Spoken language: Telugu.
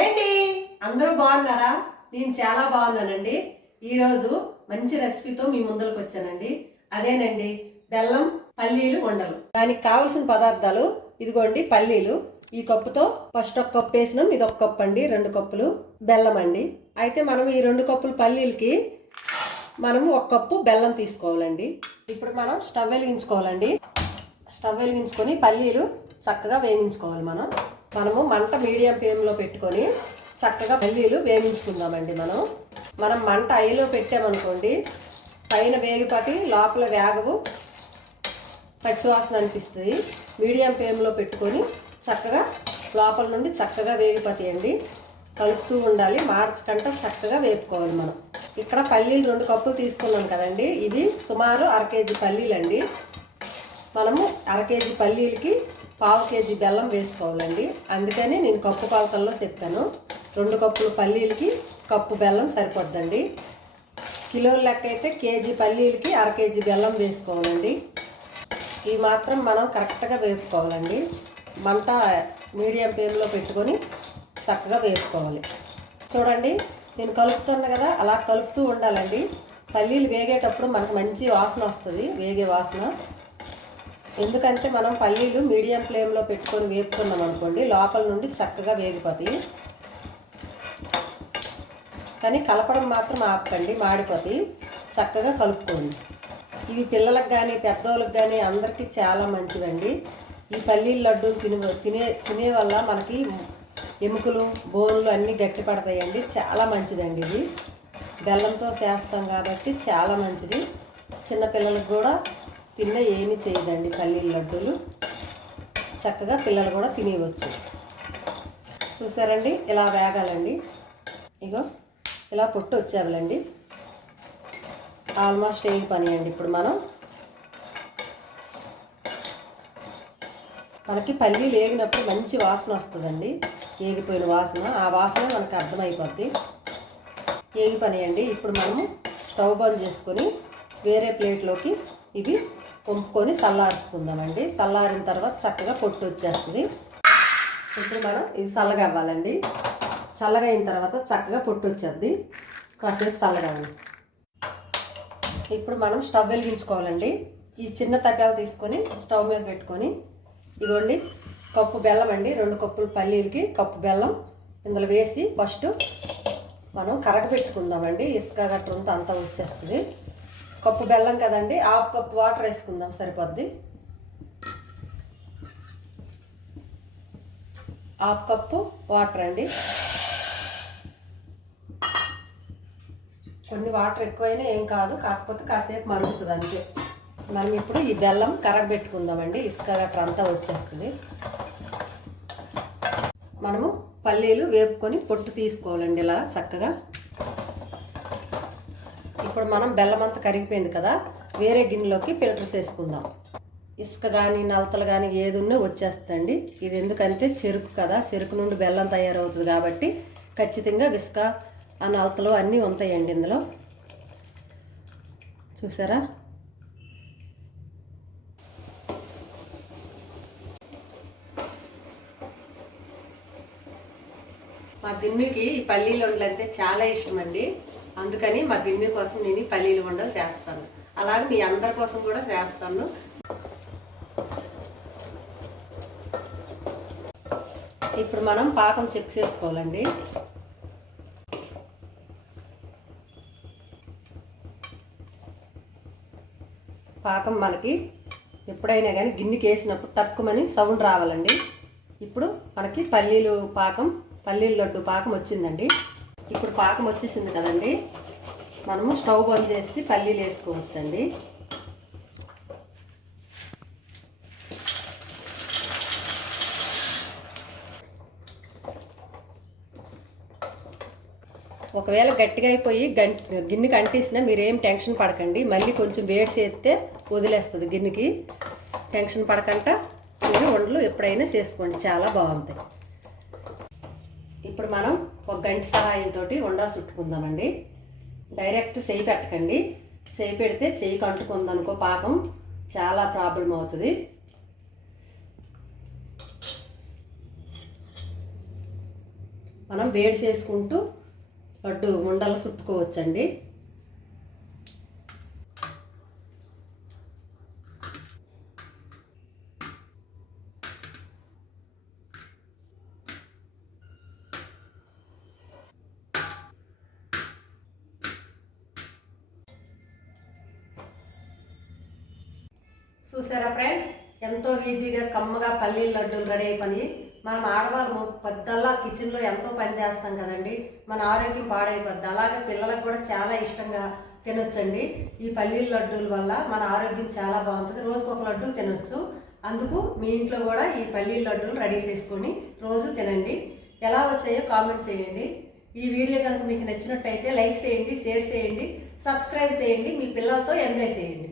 హాయ్ అండి, అందరూ బాగున్నారా? నేను చాలా బాగున్నానండి. ఈరోజు మంచి రెసిపీతో మీ ముందరకు వచ్చానండి. అదేనండి బెల్లం పల్లీలు ఉండలు. దానికి కావలసిన పదార్థాలు ఇదిగోండి. పల్లీలు ఈ కప్పుతో ఫస్ట్ ఒక కప్పు వేసినాం. ఇది ఒక కప్పు అండి. 2 కప్పులు బెల్లం అండి. అయితే మనం ఈ 2 కప్పులు పల్లీలకి మనము 1 కప్పు బెల్లం తీసుకోవాలండి. ఇప్పుడు మనం స్టవ్ వెలిగించుకోవాలండి. స్టవ్ వెలిగించుకొని పల్లీలు చక్కగా వేయించుకోవాలి. మనము మంట మీడియం ఫ్లేమ్లో పెట్టుకొని చక్కగా పల్లీలు వేయించుకుందామండి. మనం మంట ఐలో పెట్టామనుకోండి, పైన వేగిపోతే లోపల వేగవు, పచ్చివాసన అనిపిస్తుంది. మీడియం ఫ్లేమ్లో పెట్టుకొని చక్కగా లోపల నుండి చక్కగా వేగిపోతాయండి. కలుపుతూ ఉండాలి, మార్చకుండా చక్కగా వేపుకోవాలి. ఇక్కడ పల్లీలు 2 కప్పులు తీసుకున్నాం కదండి. ఇవి సుమారు 1/2 కేజీ పల్లీలు అండి. మనము 1/2 కేజీ పల్లీలకి 1/2 కేజీ బెల్లం వేసుకోవాలండి. అందుకని నేను కప్పు కొలతల్లో చెప్పాను. 2 కప్పులు పల్లీలకి కప్పు బెల్లం సరిపోద్దండి. కిలోల లెక్క అయితే కేజీ పల్లీలకి 1/2 కేజీ బెల్లం వేసుకోవాలండి. ఇవి మాత్రం మనం కరెక్ట్గా వేపుకోవాలండి. మంట మీడియం ఫ్లేమ్లో పెట్టుకొని చక్కగా వేసుకోవాలి. చూడండి, నేను కలుపుతున్నా కదా, అలా కలుపుతూ ఉండాలండి. పల్లీలు వేగేటప్పుడు మనకు మంచి వాసన వస్తుంది, వేగే వాసన. ఎందుకంటే మనం పల్లీలు మీడియం ఫ్లేమ్లో పెట్టుకొని వేపుకున్నాం అనుకోండి, లోపల నుండి చక్కగా వేగిపోతాయి. కానీ కలపడం మాత్రం ఆపకండి, మాడిపోతాయి. చక్కగా కలుపుకోండి. ఇవి పిల్లలకు కానీ పెద్దవాళ్ళకి కానీ అందరికీ చాలా మంచిదండి. ఈ పల్లీల లడ్డూలు తినే వల్ల మనకి ఎముకలు బోన్లు అన్నీ గట్టి పడతాయండి. చాలా మంచిదండి. ఇది బెల్లంతో చేస్తాం కాబట్టి చాలా మంచిది. చిన్నపిల్లలకు కూడా ఏమీ చేయదండి. పల్లీల లడ్డూలు చక్కగా పిల్లలు కూడా తినేయవచ్చు. చూసారండి, ఇలా వేగాలండి. ఇగో ఇలా పొట్టు వచ్చేవాలండి. ఆల్మోస్ట్ ఏం పని అండి. ఇప్పుడు మనకి పల్లీలు వేగినప్పుడు మంచి వాసన వస్తుందండి. వేగిపోయిన వాసన, ఆ వాసన మనకు అర్థమైపోద్ది. ఏగి పని అండి. ఇప్పుడు మనము స్టవ్ బంద్ చేసుకొని వేరే ప్లేట్లోకి ఇవి పంపుకొని చల్లార్చుకుందామండి. చల్లారిన తర్వాత చక్కగా పొట్టు వచ్చేస్తుంది. ఇప్పుడు మనం ఇవి చల్లగా అవ్వాలండి. చల్లగా అయిన తర్వాత చక్కగా పొట్టు వచ్చేద్ది. కాసేపు చల్లగా ఉంది. ఇప్పుడు మనం స్టవ్ వెలిగించుకోవాలండి. ఈ చిన్న తప్పాలు తీసుకొని స్టవ్ మీద పెట్టుకొని ఇదిగోండి కప్పు బెల్లం అండి. 2 కప్పులు పల్లీలకి కప్పు బెల్లం ఇందులో వేసి ఫస్ట్ మనం కరగబెట్టుకుందామండి. ఇసుక గట్రంతా అంతా వచ్చేస్తుంది. కప్పు బెల్లం కదండి, 1/2 కప్పు వాటర్ వేసుకుందాం, సరిపోద్ది. 1/2 కప్పు వాటర్ అండి. కొన్ని వాటర్ ఎక్కువైనా ఏం కాదు, కాకపోతే కాసేపు మరుగుతుంది అంతే. మనం ఇప్పుడు ఈ బెల్లం కరగబెట్టుకుందామండి. ఇసుక గట్ర అంతా వచ్చేస్తుంది. మనము పల్లీలు వేపుకొని పొట్టు తీసుకోవాలండి ఇలా చక్కగా. ఇప్పుడు మనం బెల్లం అంతా కరిగిపోయింది కదా, వేరే గిన్నెలోకి ఫిల్టర్స్ వేసుకుందాం. ఇసుక కానీ నలతలు కానీ ఏది ఉన్నా వచ్చేస్తుందండి. ఇది ఎందుకంటే చెరుకు కదా, చెరుకు నుండి బెల్లం తయారవుతుంది కాబట్టి ఖచ్చితంగా ఇసుక ఆ నలతలు అన్నీ ఉంటాయండి ఇందులో. చూసారా, మా దిన్నుకి ఈ పల్లీలు ఉండలు అంటే చాలా ఇష్టం అండి. అందుకని మా దిన్ను కోసం నేను పల్లీలు ఉండలు చేస్తాను. అలాగే మీ అందరి కోసం కూడా చేస్తాను. ఇప్పుడు మనం పాకం చెక్ చేసుకోవాలండి. పాకం మనకి ఎప్పుడైనా కానీ గిన్నెకి వేసినప్పుడు తక్కువని సౌండ్ రావాలండి. ఇప్పుడు మనకి పల్లీల లడ్డు పాకం వచ్చిందండి. ఇప్పుడు పాకం వచ్చేసింది కదండి, మనము స్టవ్ బంద్ చేసి పల్లీలు వేసుకోవచ్చండి. ఒకవేళ గట్టిగా అయిపోయి గిన్నెకి అంటేసినా మీరేం టెన్షన్ పడకండి. మళ్ళీ కొంచెం వేడి చేస్తే వదిలేస్తుంది గిన్నెకి. టెన్షన్ పడకుండా మీరు ఉండలు ఎప్పుడైనా చేసుకోండి, చాలా బాగుంటాయి. ఇప్పుడు మనం 1 గంట సహాయంతో ఉండలు చుట్టుకుందామండి. డైరెక్ట్ చేయి పెట్టకండి. చేయి పెడితే చేయికి అంటుకుందనుకో పాకం, చాలా ప్రాబ్లం అవుతుంది. మనం వేడి చేసుకుంటూ లడ్డు ఉండలు చుట్టుకోవచ్చండి. చూసారా ఫ్రెండ్స్, ఎంతో ఈజీగా కమ్మగా పల్లీల లడ్డూలు రెడీ అయిపోయి. మనం ఆడవాళ్ళు పెద్దల్లా కిచెన్లో ఎంతో పని చేస్తాం కదండి, మన ఆరోగ్యం పాడైపోద్ది. అలాగే పిల్లలకు కూడా చాలా ఇష్టంగా తినొచ్చండి. ఈ పల్లీల లడ్డూల వల్ల మన ఆరోగ్యం చాలా బాగుంటుంది. రోజుకు ఒక లడ్డు తినొచ్చు. అందుకు మీ ఇంట్లో కూడా ఈ పల్లీల లడ్డూలు రెడీ చేసుకొని రోజు తినండి. ఎలా వచ్చాయో కామెంట్ చేయండి. ఈ వీడియో కనుక మీకు నచ్చినట్టయితే లైక్ చేయండి, షేర్ చేయండి, సబ్స్క్రైబ్ చేయండి, మీ పిల్లలతో ఎంజాయ్ చేయండి.